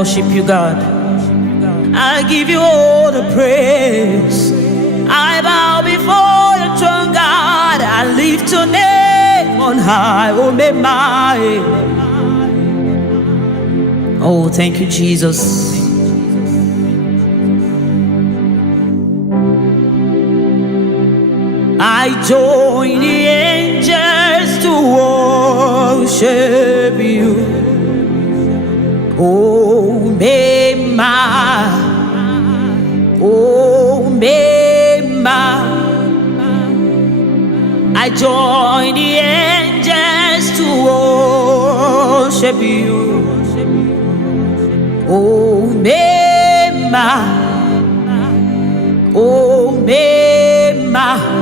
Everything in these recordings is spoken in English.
worship you, God. I give you all the praise. I bow before your throne, God. I lift your name on high. Oh, my. Oh, thank you, Jesus. I join the angels to worship you. Oh, my. Oh, my. I join the angels to worship you. Oh, my. Oh, my.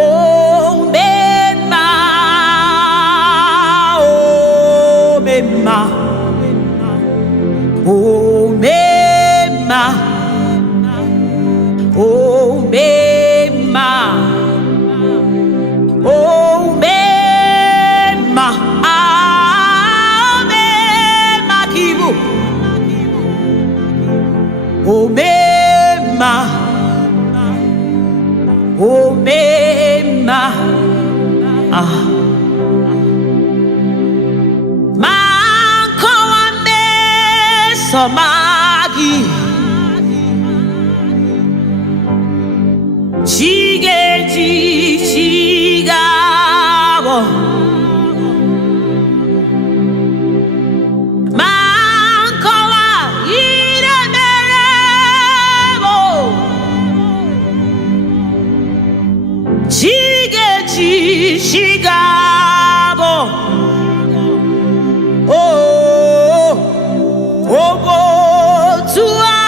Oh, Mema, oh, Mema, oh, Mema, oh, Mema, oh, Mema, ah, Mema, Kibu, oh, Mema. Oh, Mema, Manko ame somagi, Chigeji chigabo, Manko wa iremerebo. Chigechi shigabo, oh, obo tua,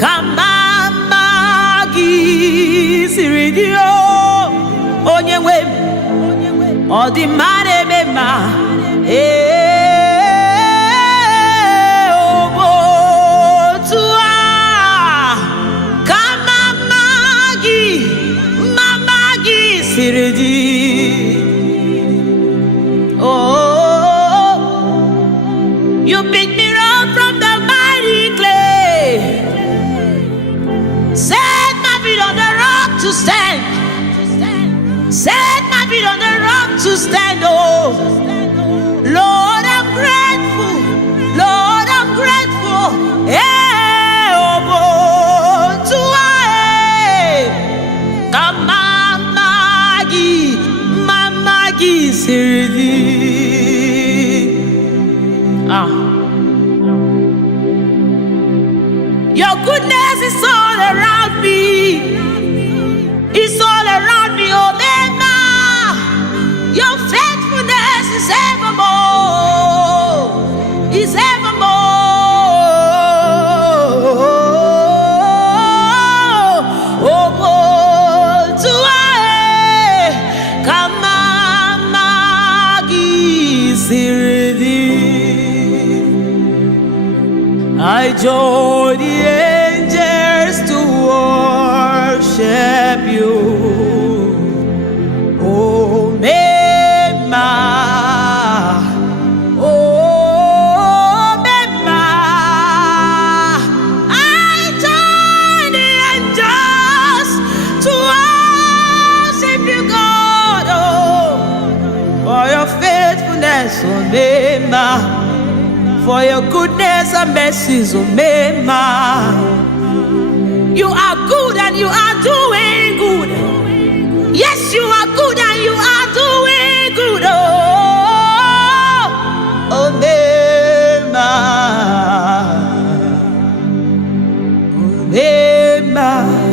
kamamagi siridio, onyewe, odimare mema, obo tua, kamamagi. Oh, you picked me up from the mighty clay, set my feet on the rock to stand, set my feet on the rock to stand. Oh, Lord, I'm grateful, Lord, I'm grateful. Hey, oh, to come on. Your goodness is all around me. It's all around me, oh Mema. Your faithfulness is evermore. Is evermore. Oh, to come on. I join the angels to worship you. Oh, Mema, oh, Mema. I join the angels to worship you, God. Oh, for your faithfulness, oh, Mema. For your goodness and mercies, oh Mema. You are good and you are doing good. Yes, you are good and you are doing good. Oh Mema. Oh Mema.